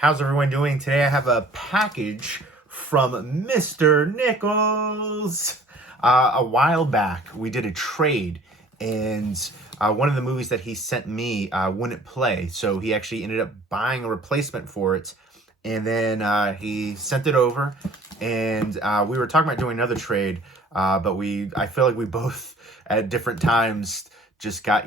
How's everyone doing? Today I have a package from Mr. Nichols. A while back, we did a trade, and one of the movies that he sent me wouldn't play, so he actually ended up buying a replacement for it, and then he sent it over, and we were talking about doing another trade, but I feel like we both, at different times, just got,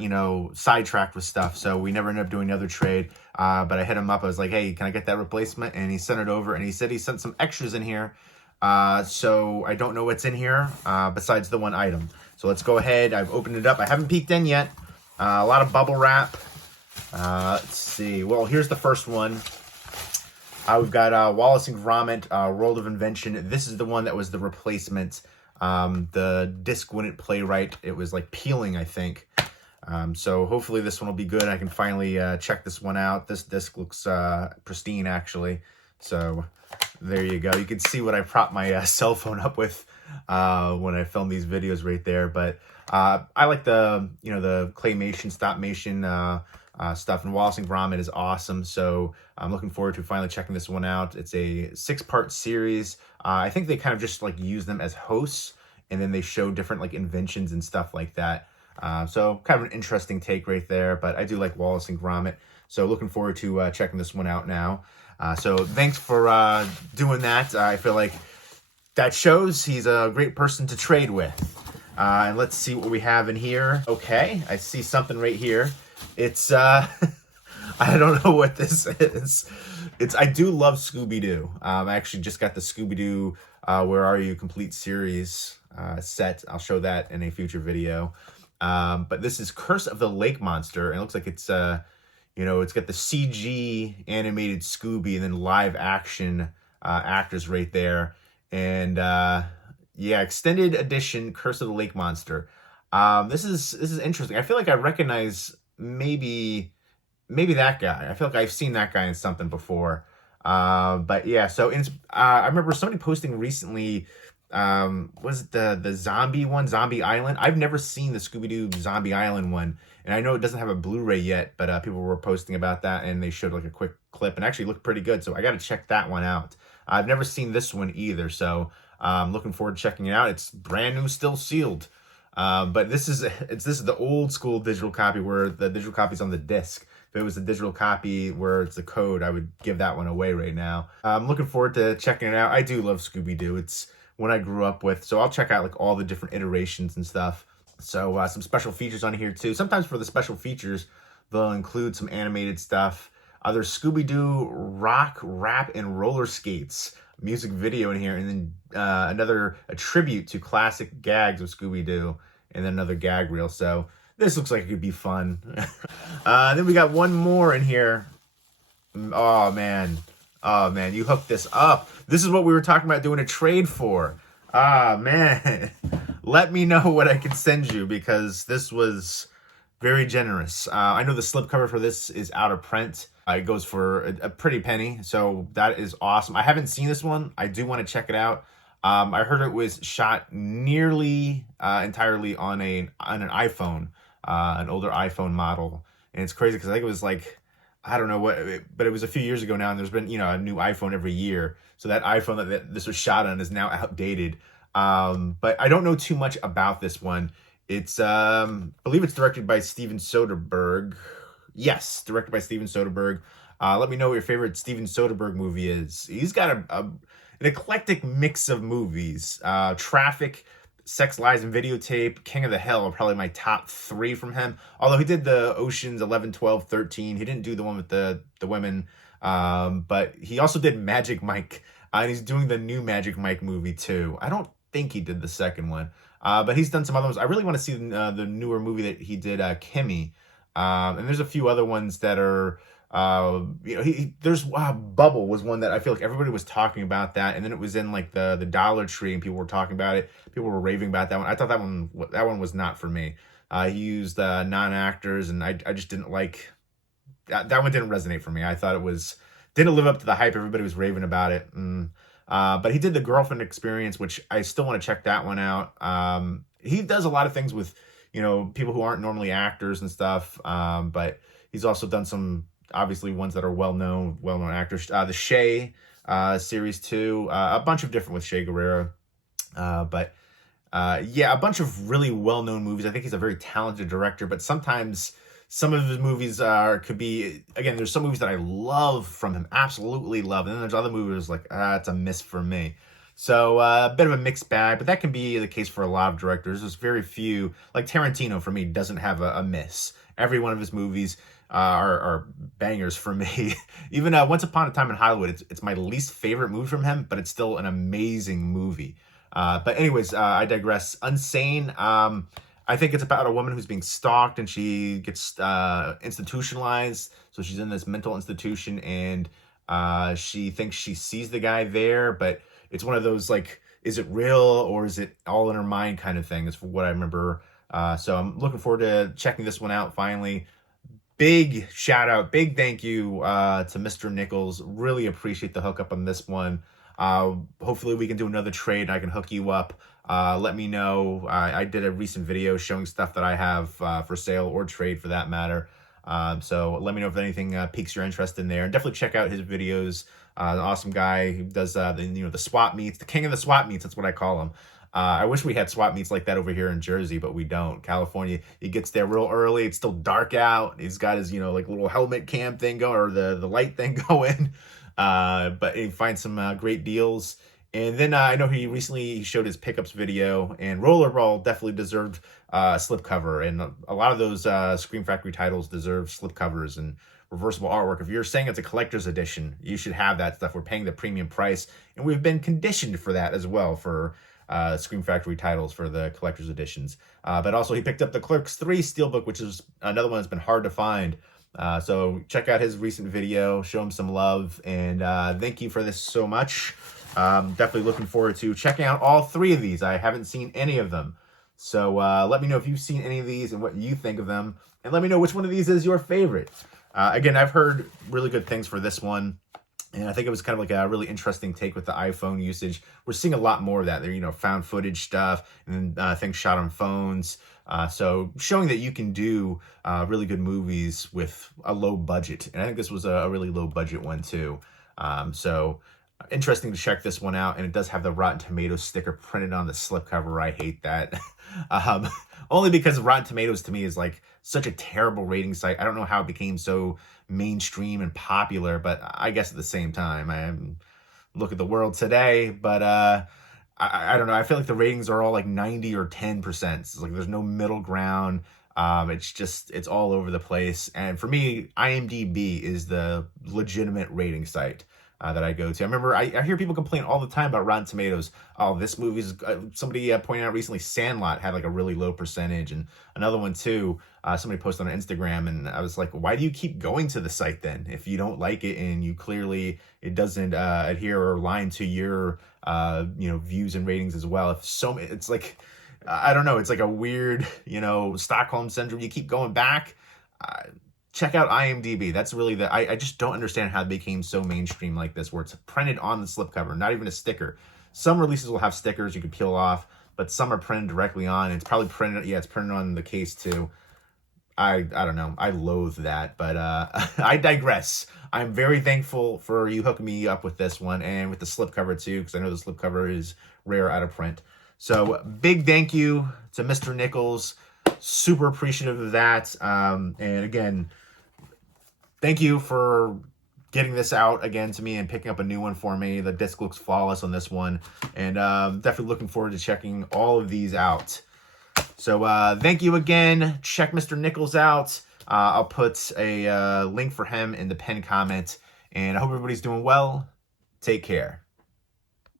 sidetracked with stuff. So we never ended up doing another trade. But I hit him up. I was like, hey, can I get that replacement? And he sent it over. And he said he sent some extras in here. So I don't know what's in here besides the one item. So let's go ahead. I've opened it up. I haven't peeked in yet. A lot of bubble wrap. Let's see. Well, here's the first one. We've got Wallace and Gromit, World of Invention. This is the one that was the replacement. The disc wouldn't play right. It was like peeling, I think. So hopefully this one will be good. I can finally check this one out. This disc looks pristine, actually. So there you go. You can see what I prop my cell phone up with when I film these videos right there. But I like the claymation, stop motion stuff, and Wallace and Gromit is awesome. So I'm looking forward to finally checking this one out. It's a 6-part series. I think they kind of just like use them as hosts, and then they show different like inventions and stuff like that. So kind of an interesting take right there, but I do like Wallace and Gromit. So looking forward to checking this one out now. So thanks for doing that. I feel like that shows he's a great person to trade with. And let's see what we have in here. Okay, I see something right here. It's, I don't know what this is. I do love ScoobyDoo. I actually just got the ScoobyDoo Where Are You Complete Series set. I'll show that in a future video. But this is Curse of the Lake Monster, and it looks like it's, it's got the CG animated Scooby and then live action actors right there. And yeah, extended edition Curse of the Lake Monster. This is interesting. I feel like I recognize maybe that guy. I feel like I've seen that guy in something before. But yeah, so I remember somebody posting recently, was it the zombie one, Zombie Island? I've never seen the Scooby-Doo Zombie Island one, and I know it doesn't have a Blu-ray yet, but people were posting about that, and they showed like a quick clip, and actually looked pretty good, so I got to check that one out. I've never seen this one either, so I'm looking forward to checking it out. It's brand new, still sealed. But this is the old school digital copy where the digital copy's on the disc. If it was a digital copy where it's a code, I would give that one away right now. I'm looking forward to checking it out. I do love Scooby-Doo. It's one I grew up with, so I'll check out like all the different iterations and stuff. So some special features on here too. Sometimes for the special features, they'll include some animated stuff. There's Scooby-Doo rock, rap, and roller skates music video in here, and then a tribute to classic gags of Scooby-Doo, and then another gag reel. So this looks like it could be fun. Then we got one more in here. Oh man, you hooked this up. This is what we were talking about doing a trade for. Man, let me know what I can send you, because this was very generous. I know the slipcover for this is out of print. It goes for a pretty penny, so that is awesome. I haven't seen this one. I do want to check it out. I heard it was shot nearly entirely on an iPhone, an older iPhone model, and it's crazy because I think it was like, I don't know what, but it was a few years ago now, and there's been a new iPhone every year. So that iPhone that this was shot on is now outdated. But I don't know too much about this one. It's I believe it's directed by Steven Soderbergh. Yes, directed by Steven Soderbergh. Let me know what your favorite Steven Soderbergh movie is. He's got an eclectic mix of movies. Traffic, Sex, Lies, and Videotape, King of the Hill are probably my top 3 from him. Although he did the Oceans 11, 12, 13. He didn't do the one with the women. But he also did Magic Mike. And he's doing the new Magic Mike movie too. I don't think he did the second one. But he's done some other ones. I really want to see the newer movie that he did, Kimmy. And there's a few other ones that are, there's Bubble was one that I feel like everybody was talking about that, and then it was in like the Dollar Tree, and people were talking about it. People were raving about that one. I thought that one was not for me. He used non-actors, and I just didn't like that one. Didn't resonate for me. I thought didn't live up to the hype. Everybody was raving about it. But he did the Girlfriend Experience, which I still want to check that one out. He does a lot of things with people who aren't normally actors and stuff. But he's also done some obviously ones that are well-known actors. The Shay series 2, a bunch of different with Che Guerrero. Yeah, a bunch of really well-known movies. I think he's a very talented director, but sometimes some of his movies could be, again, there's some movies that I love from him, absolutely love, and then there's other movies like, it's a miss for me. So a bit of a mixed bag, but that can be the case for a lot of directors. There's very few, like Tarantino for me doesn't have a miss. Every one of his movies are bangers for me. Even Once Upon a Time in Hollywood, it's my least favorite movie from him, but it's still an amazing movie. But anyways, I digress. Unsane, I think it's about a woman who's being stalked and she gets institutionalized. So she's in this mental institution and she thinks she sees the guy there, but it's one of those, like, is it real or is it all in her mind kind of thing is what I remember. So I'm looking forward to checking this one out finally. Big shout out, big thank you to Mr. Nichols. Really appreciate the hookup on this one. Hopefully we can do another trade and I can hook you up. Let me know. I did a recent video showing stuff that I have for sale or trade for that matter. So let me know if anything piques your interest in there. And definitely check out his videos. An awesome guy who does the swap meets, the king of the swap meets. That's what I call him. I wish we had swap meets like that over here in Jersey, but we don't. California, he gets there real early. It's still dark out. He's got his, like little helmet cam thing going, or the light thing going. But he finds some great deals. And then I know he recently showed his pickups video, and Rollerball definitely deserved a slipcover. And a lot of those Scream Factory titles deserve slipcovers and reversible artwork. If you're saying it's a collector's edition, you should have that stuff. We're paying the premium price, and we've been conditioned for that as well for Scream Factory titles for the collector's editions. But also he picked up the Clerks 3 Steelbook, which is another one that's been hard to find. So check out his recent video, show him some love, and thank you for this so much. Definitely looking forward to checking out all 3 of these. I haven't seen any of them. So let me know if you've seen any of these and what you think of them. And let me know which one of these is your favorite. Again, I've heard really good things for this one. And I think it was kind of like a really interesting take with the iPhone usage. We're seeing a lot more of that. There, found footage stuff and things shot on phones. So showing that you can do really good movies with a low budget. And I think this was a really low budget one too. So interesting to check this one out. And it does have the Rotten Tomatoes sticker printed on the slipcover. I hate that. Only because Rotten Tomatoes to me is like such a terrible rating site. I don't know how it became so mainstream and popular, but I guess at the same time, I look at the world today, but I don't know. I feel like the ratings are all like 90 or 10%. It's like there's no middle ground. It's all over the place. And for me, IMDb is the legitimate rating site that I go to. I remember I hear people complain all the time about Rotten Tomatoes. Oh, this movie's, somebody pointed out recently, Sandlot had like a really low percentage, and another one too, somebody posted on Instagram, and I was like, why do you keep going to the site then? If you don't like it and you clearly, it doesn't adhere or align to your, views and ratings as well. It's like, I don't know, it's like a weird, Stockholm syndrome. You keep going back. Check out IMDb. That's really I just don't understand how it became so mainstream like this, where it's printed on the slipcover, not even a sticker. Some releases will have stickers you can peel off, but some are printed directly on. It's probably printed, it's printed on the case too. I don't know. I loathe that, but I digress. I'm very thankful for you hooking me up with this one and with the slipcover too, because I know the slipcover is rare out of print. So big thank you to Mr. Nichols. Super appreciative of that. And again, thank you for getting this out again to me and picking up a new one for me. The disc looks flawless on this one. And definitely looking forward to checking all of these out. So thank you again. Check Mr. Nichols out. I'll put a link for him in the pinned comment. And I hope everybody's doing well. Take care.